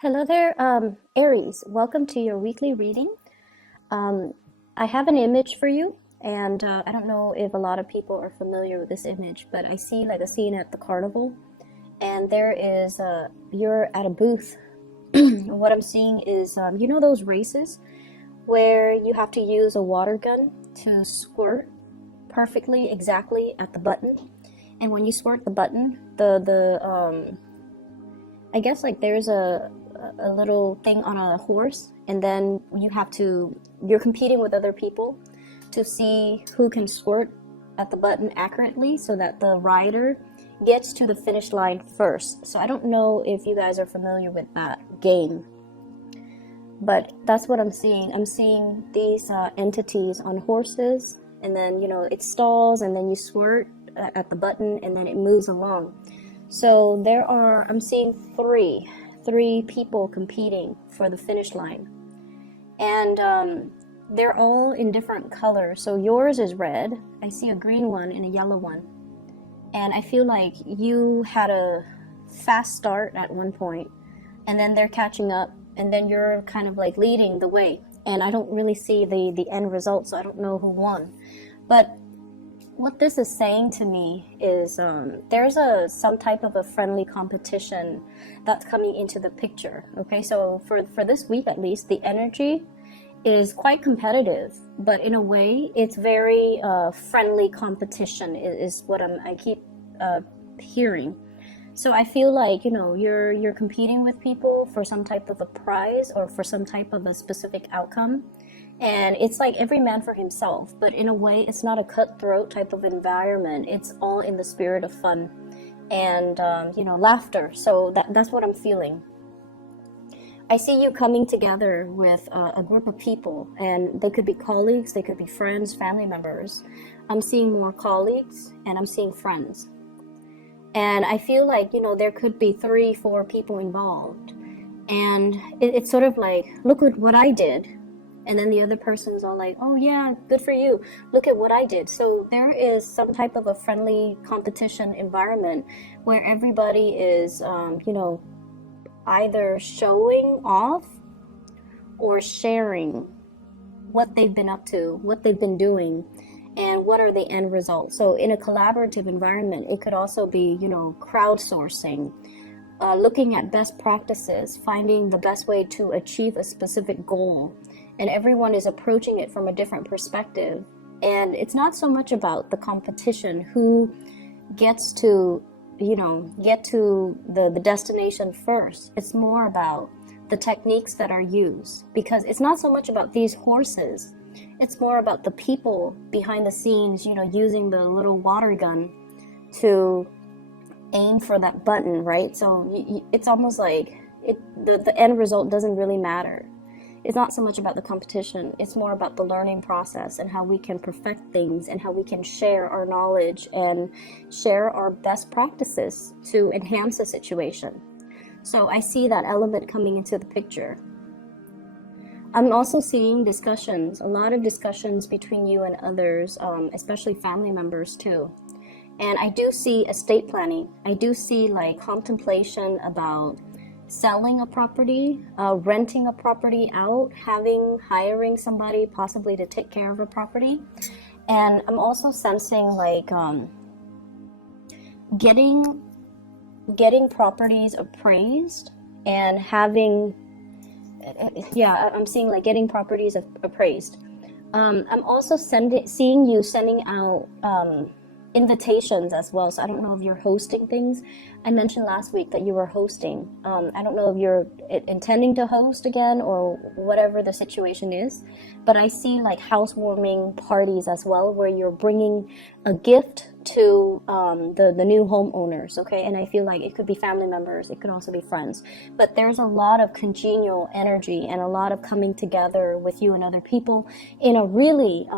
Hello there, Aries. Welcome to your weekly reading. Um, I have an image for you, and I don't know if a lot of people are familiar with this image, but I see like a scene at the carnival, and there is you're at a booth. What I'm seeing is, you know, those races where you have to use a water gun to squirt perfectly, exactly at the button, and when you squirt the button, the I guess like there's a little thing on a horse, and then you're competing with other people to see who can squirt at the button accurately so that the rider gets to the finish line first. So I don't know if you guys are familiar with that game, but that's what I'm seeing. I'm seeing these entities on horses, and then it stalls, and then you squirt at the button, and then it moves along. So I'm seeing three people competing for the finish line, and they're all in different colors. So yours is red. I see a green one and a yellow one, and I feel like you had a fast start at one point, and then they're catching up, and then you're kind of like leading the way. And I don't really see the end result, so I don't know who won. But what this is saying to me is there's some type of a friendly competition that's coming into the picture. Okay, so for this week at least, the energy is quite competitive, but in a way it's very friendly competition is what I keep hearing. So I feel like you're competing with people for some type of a prize or for some type of a specific outcome. And it's like every man for himself, but in a way it's not a cutthroat type of environment. It's all in the spirit of fun and laughter. So that's what I'm feeling. I see you coming together with a group of people, and they could be colleagues, they could be friends, family members. I'm seeing more colleagues, and I'm seeing friends. And I feel like there could be 3-4 people involved, and it's sort of like, look at what I did. And then the other person's all like, oh yeah, good for you, look at what I did. So there is some type of a friendly competition environment where everybody is either showing off or sharing what they've been up to, what they've been doing, and what are the end results. So in a collaborative environment, it could also be crowdsourcing, looking at best practices, finding the best way to achieve a specific goal, and everyone is approaching it from a different perspective. And it's not so much about the competition, who gets to get to the destination first. It's more about the techniques that are used, because it's not so much about these horses, it's more about the people behind the scenes using the little water gun to aim for that button, right? So it's almost like the end result doesn't really matter. It's not so much about the competition, it's more about the learning process and how we can perfect things and how we can share our knowledge and share our best practices to enhance the situation. So I see that element coming into the picture. I'm also seeing discussions, a lot of discussions between you and others, especially family members too. And I do see estate planning. I do see like contemplation about selling a property, renting a property out, hiring somebody possibly to take care of a property. And I'm also sensing like getting properties appraised and I'm seeing like getting properties appraised. I'm also seeing you sending out invitations as well. So I don't know if you're hosting things. I mentioned last week that you were hosting. I don't know if you're intending to host again or whatever the situation is, but I see like housewarming parties as well, where you're bringing a gift to the new homeowners, okay? And I feel like it could be family members, it could also be friends, but there's a lot of congenial energy and a lot of coming together with you and other people in a really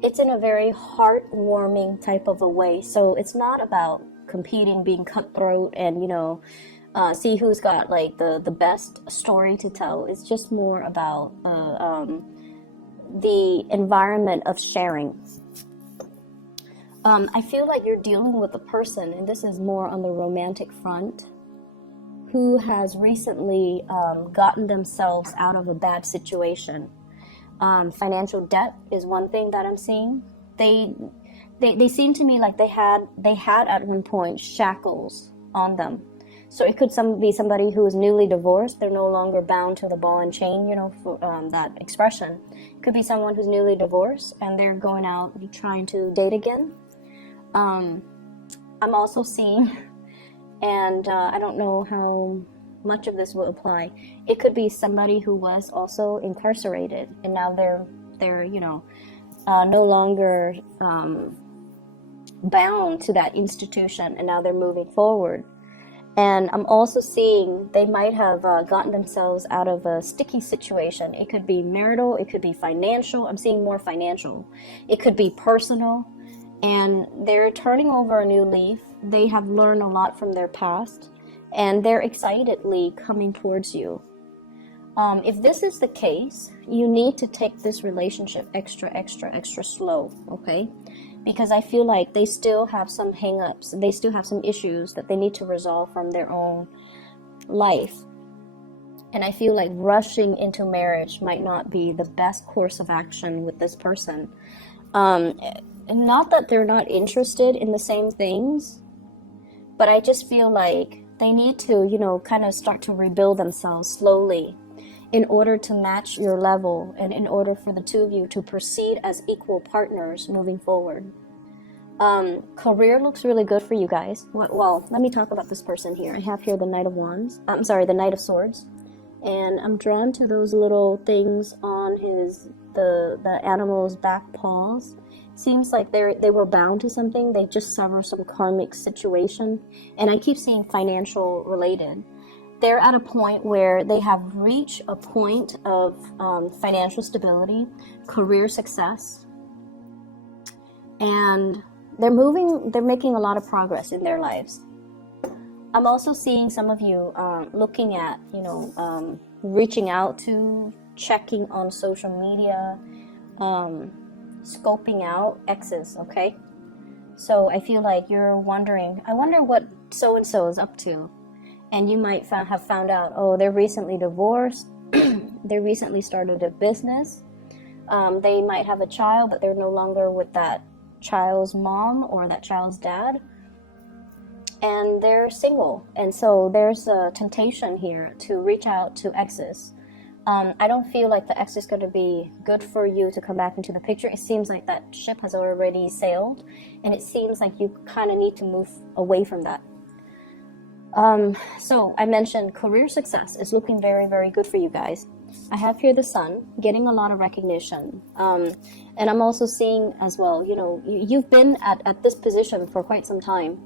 it's in a very heartwarming type of a way. So it's not about competing, being cutthroat, and see who's got like the best story to tell. It's just more about the environment of sharing. I feel like you're dealing with a person, and this is more on the romantic front, who has recently gotten themselves out of a bad situation. Financial debt is one thing that I'm seeing. They seem to me like they had at one point shackles on them. So it could be somebody who is newly divorced. They're no longer bound to the ball and chain, you know, for that expression. It could be someone who's newly divorced and they're going out trying to date again. I'm also seeing, and I don't know how much of this will apply. It could be somebody who was also incarcerated and now they're you know, no longer bound to that institution, and now they're moving forward. And I'm also seeing they might have gotten themselves out of a sticky situation. It could be marital, it could be financial. I'm seeing more financial. It could be personal. And they're turning over a new leaf. They have learned a lot from their past, and they're excitedly coming towards you. If this is the case, you need to take this relationship extra slow, okay? Because I feel like they still have some hang-ups. They still have some issues that they need to resolve from their own life. And I feel like rushing into marriage might not be the best course of action with this person. Not that they're not interested in the same things, but I just feel like they need to, you know, kind of start to rebuild themselves slowly in order to match your level and in order for the two of you to proceed as equal partners moving forward. Career looks really good for you guys. Well, let me talk about this person here. I have here the Knight of Wands. I'm sorry, the Knight of Swords. And I'm drawn to those little things on the animal's back paws. Seems like they were bound to something. They just severed some karmic situation. And I keep seeing financial related. They're at a point where they have reached a point of financial stability, career success, and they're making a lot of progress in their lives. I'm also seeing some of you looking at, you know, reaching out to, checking on social media, scoping out exes, okay? So I feel like you're wondering, I wonder what so-and-so is up to. And you might have found out, oh, they're recently divorced, they recently started a business, they might have a child, but they're no longer with that child's mom or that child's dad, and they're single. And so there's a temptation here to reach out to exes. I don't feel like the ex is going to be good for you to come back into the picture. It seems like that ship has already sailed, and it seems like you kind of need to move away from that. So I mentioned career success is looking very, very good for you guys. I have here the Sun getting a lot of recognition. And I'm also seeing as well, you know, you've been at this position for quite some time.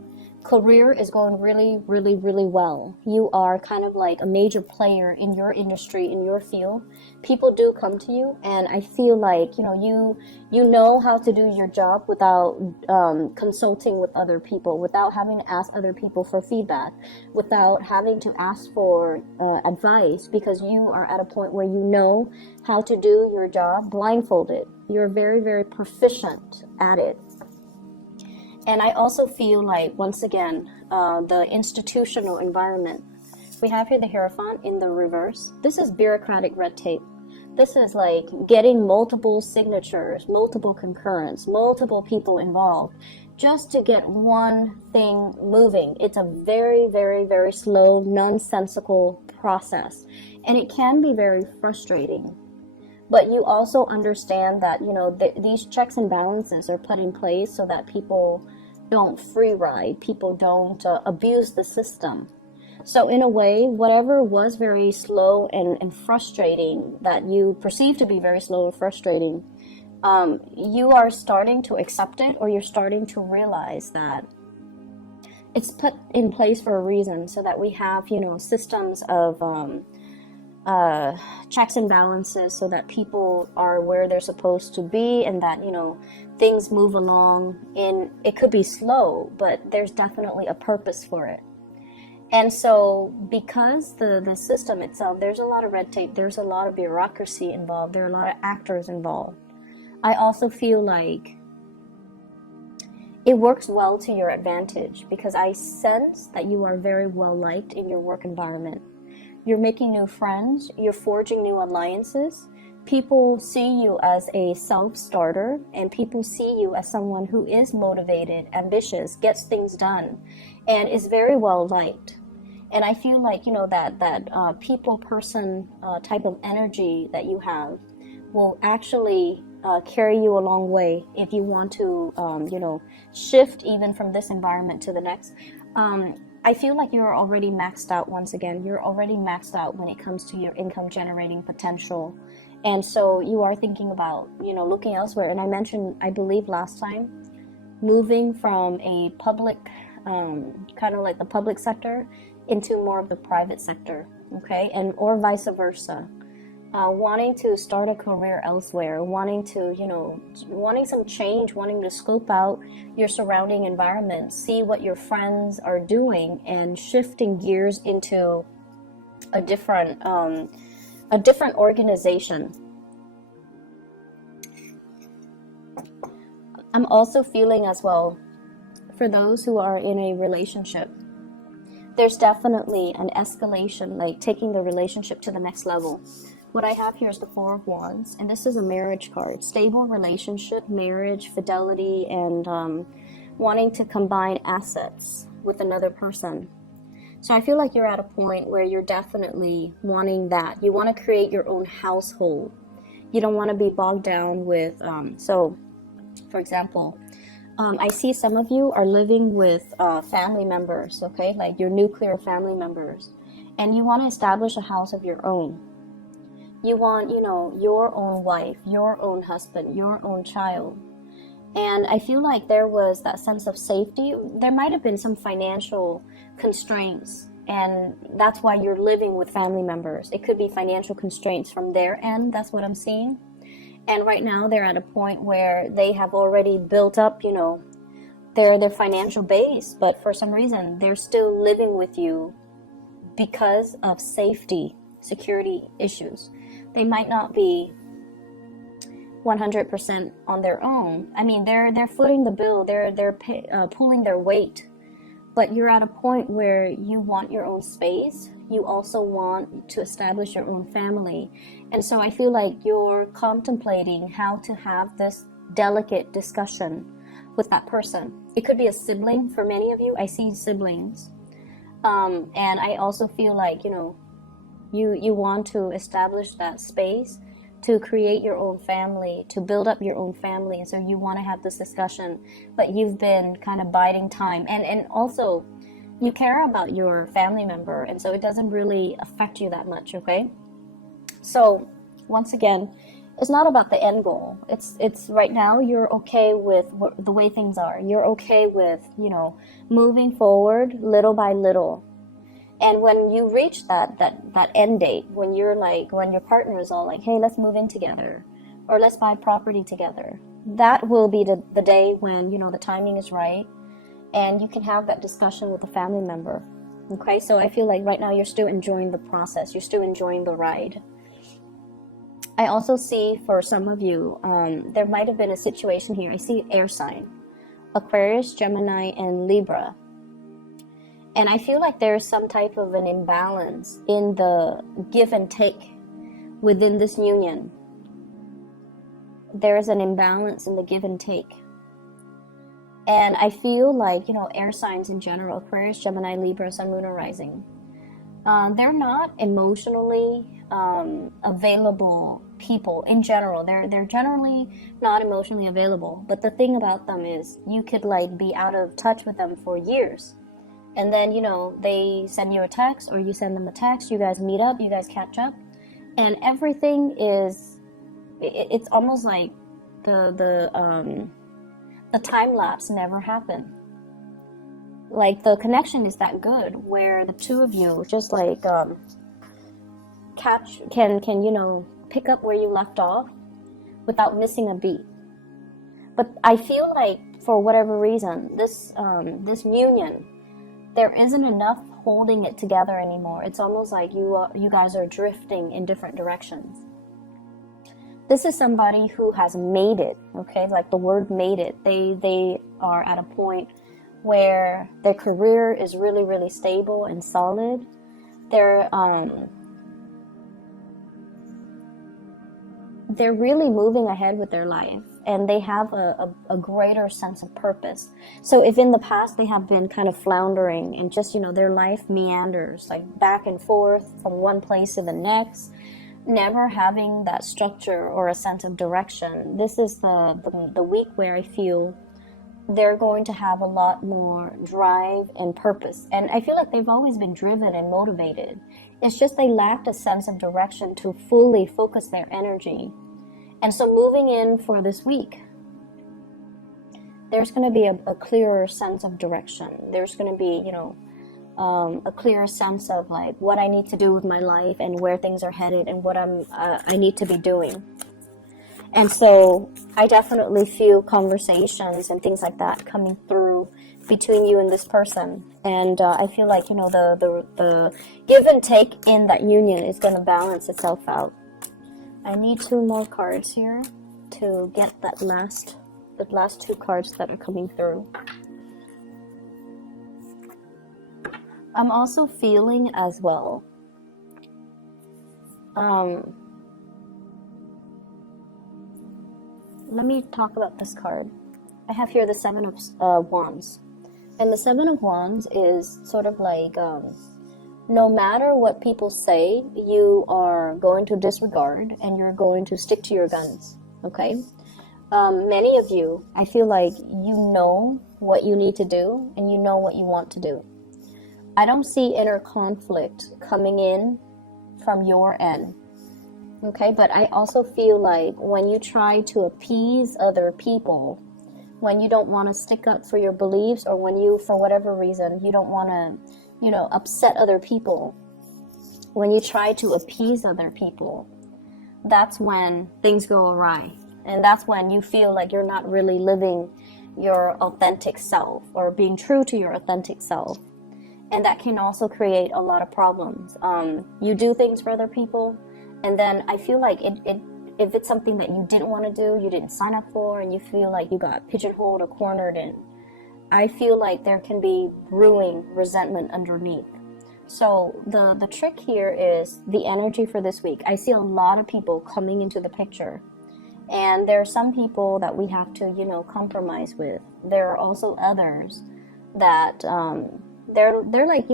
Career is going really, really, really well. You are kind of like a major player in your industry, in your field. People do come to you, and I feel like, you know how to do your job without consulting with other people, without having to ask other people for feedback, without having to ask for advice, because you are at a point where you know how to do your job blindfolded. You're very, very proficient at it. And I also feel like, once again, the institutional environment. We have here the Hierophant in the reverse. This is bureaucratic red tape. This is like getting multiple signatures, multiple concurrence, multiple people involved, just to get one thing moving. It's a very, very, very slow, nonsensical process. And it can be very frustrating. But you also understand that, you know, these checks and balances are put in place so that people don't free ride, people don't abuse the system. So in a way, whatever was very slow and frustrating, that you perceive to be very slow and frustrating, you are starting to accept it, or you're starting to realize that it's put in place for a reason, so that we have, you know, systems of checks and balances, so that people are where they're supposed to be, and that, you know, things move along. It could be slow, but there's definitely a purpose for it. And so because the system itself, there's a lot of red tape, there's a lot of bureaucracy involved, there are a lot of actors involved. I also feel like it works well to your advantage because I sense that you are very well liked in your work environment. You're making new friends, you're forging new alliances. People see you as a self-starter, and people see you as someone who is motivated, ambitious, gets things done, and is very well liked. And I feel like, that people person type of energy that you have will actually carry you a long way if you want to, shift even from this environment to the next. I feel like you're already maxed out once again. You're already maxed out when it comes to your income generating potential. And so you are thinking about, looking elsewhere. And I mentioned, I believe last time, moving from a public, kind of like the public sector into more of the private sector, okay? And or vice versa. Wanting to start a career elsewhere, wanting some change, wanting to scope out your surrounding environment, see what your friends are doing, and shifting gears into a different organization. I'm also feeling as well, for those who are in a relationship, there's definitely an escalation, like taking the relationship to the next level. What I have here is the Four of Wands, and this is a marriage card. Stable relationship, marriage, fidelity, and wanting to combine assets with another person. So I feel like you're at a point where you're definitely wanting that. You want to create your own household. You don't want to be bogged down with, for example, I see some of you are living with family members, okay? Like your nuclear family members. And you want to establish a house of your own. You want, your own wife, your own husband, your own child. And I feel like there was that sense of safety. There might have been some financial constraints, and that's why you're living with family members. It could be financial constraints from their end. That's what I'm seeing. And right now they're at a point where they have already built up, their financial base, but for some reason they're still living with you because of security issues. They might not be 100% on their own. I mean, they're footing the bill. They're pulling their weight. But you're at a point where you want your own space. You also want to establish your own family. And so I feel like you're contemplating how to have this delicate discussion with that person. It could be a sibling for many of you. I see siblings. And I also feel like, you want to establish that space to create your own family, to build up your own family. And so you want to have this discussion, but you've been kind of biding time. And also, you care about your family member, and so it doesn't really affect you that much, okay? So, once again, it's not about the end goal. It's right now you're okay with the way things are. You're okay with, moving forward little by little. And when you reach that end date, when your partner is all like, hey, let's move in together, or let's buy property together, that will be the day when, the timing is right, and you can have that discussion with a family member. Okay, so I feel like right now you're still enjoying the process. You're still enjoying the ride. I also see for some of you, there might have been a situation here. I see air sign, Aquarius, Gemini, and Libra. And I feel like there's some type of an imbalance in the give and take within this union. There's an imbalance in the give and take. And I feel like, air signs in general, Aquarius, Gemini, Libra, Sun, Moon, or Rising, they're not emotionally available people in general. They're generally not emotionally available. But the thing about them is you could be out of touch with them for years. And then, they send you a text or you send them a text, you guys meet up, you guys catch up, and everything it's almost like the time lapse never happened. Like the connection is that good where the two of you just can pick up where you left off without missing a beat. But I feel like for whatever reason, this union, there isn't enough holding it together anymore. It's almost like you guys are drifting in different directions. This is somebody who has made it, okay? Like the word made it. They are at a point where their career is really, really stable and solid. They're really moving ahead with their life, and they have a greater sense of purpose. So if in the past they have been kind of floundering and just, their life meanders like back and forth from one place to the next, never having that structure or a sense of direction, this is the week where I feel they're going to have a lot more drive and purpose. And I feel like they've always been driven and motivated. It's just they lacked a sense of direction to fully focus their energy. And so moving in for this week, there's going to be a clearer sense of direction. There's going to be, a clearer sense of like what I need to do with my life and where things are headed and what I need to be doing. And so I definitely feel conversations and things like that coming through between you and this person. And I feel like, the give and take in that union is going to balance itself out. I need 2 more cards here to get the last 2 cards that are coming through. I'm also feeling as well. Let me talk about this card. I have here the 7 of Wands. And the 7 of Wands is sort of like, no matter what people say, you are going to disregard and you're going to stick to your guns, okay? Many of you, I feel like you know what you need to do and you know what you want to do. I don't see inner conflict coming in from your end. Okay, but I also feel like when you try to appease other people, when you don't want to stick up for your beliefs, or when you, for whatever reason, you don't want to, upset other people, when you try to appease other people, that's when things go awry. And that's when you feel like you're not really living your authentic self or being true to your authentic self. And that can also create a lot of problems. You do things for other people, and then I feel like if it's something that you didn't want to do, you didn't sign up for, and you feel like you got pigeonholed or cornered in, I feel like there can be brewing resentment underneath. So the trick here is the energy for this week. I see a lot of people coming into the picture, and there are some people that we have to, compromise with. There are also others that they're like,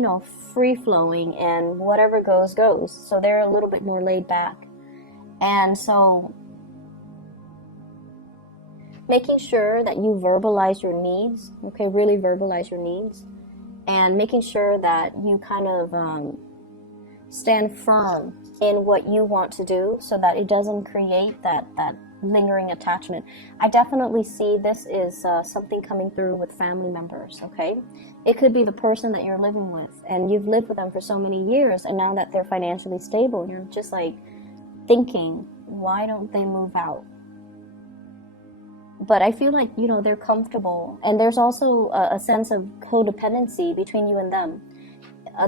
free flowing, and whatever goes goes. So they're a little bit more laid back. And so making sure that you verbalize your needs, okay, really verbalize your needs, and making sure that you kind of stand firm in what you want to do so that it doesn't create that lingering attachment. I definitely see this is something coming through with family members, okay? It could be the person that you're living with, and you've lived with them for so many years, and now that they're financially stable, you're just like thinking, why don't they move out? But I feel like, they're comfortable, and there's also a sense of codependency between you and them.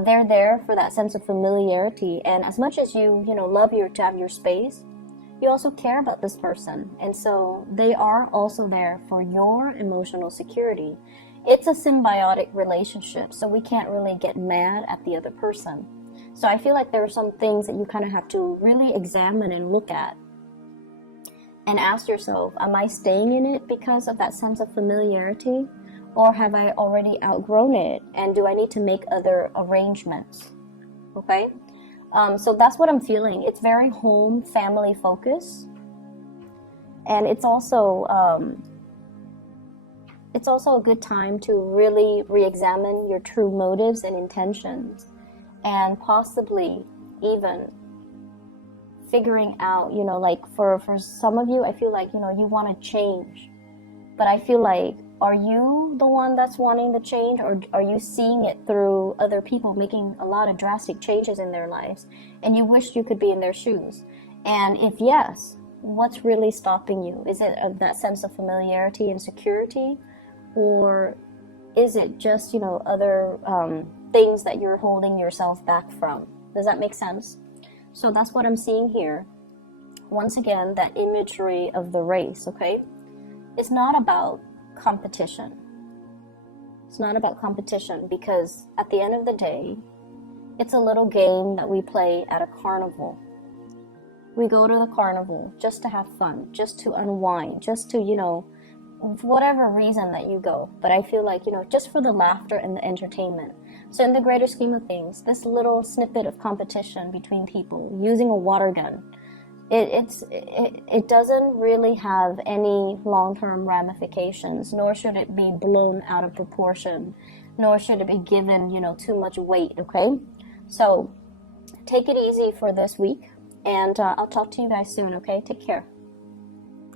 They're there for that sense of familiarity, and as much as you, love to have your space, you also care about this person, and so they are also there for your emotional security. It's a symbiotic relationship, so we can't really get mad at the other person. So I feel like there are some things that you kind of have to really examine and look at and ask yourself, am I staying in it because of that sense of familiarity, or have I already outgrown it, and do I need to make other arrangements? Okay? So that's what I'm feeling. It's very home, family focused. And it's also a good time to really re-examine your true motives and intentions, and possibly even figuring out, like for some of you, I feel like, you want to change. But I feel like, are you the one that's wanting the change, or are you seeing it through other people making a lot of drastic changes in their lives, and you wish you could be in their shoes? And if yes, what's really stopping you? Is it that sense of familiarity and security, or is it just, other things that you're holding yourself back from? Does that make sense? So that's what I'm seeing here. Once again, that imagery of the race, okay? It's not about competition. It's not about competition, because at the end of the day, it's a little game that we play at a carnival. We go to the carnival just to have fun, just to unwind, just to, for whatever reason that you go. But I feel like, just for the laughter and the entertainment. So in the greater scheme of things, this little snippet of competition between people using a water gun, it doesn't really have any long-term ramifications, nor should it be blown out of proportion, nor should it be given, too much weight, okay? So take it easy for this week, and I'll talk to you guys soon, okay? Take care.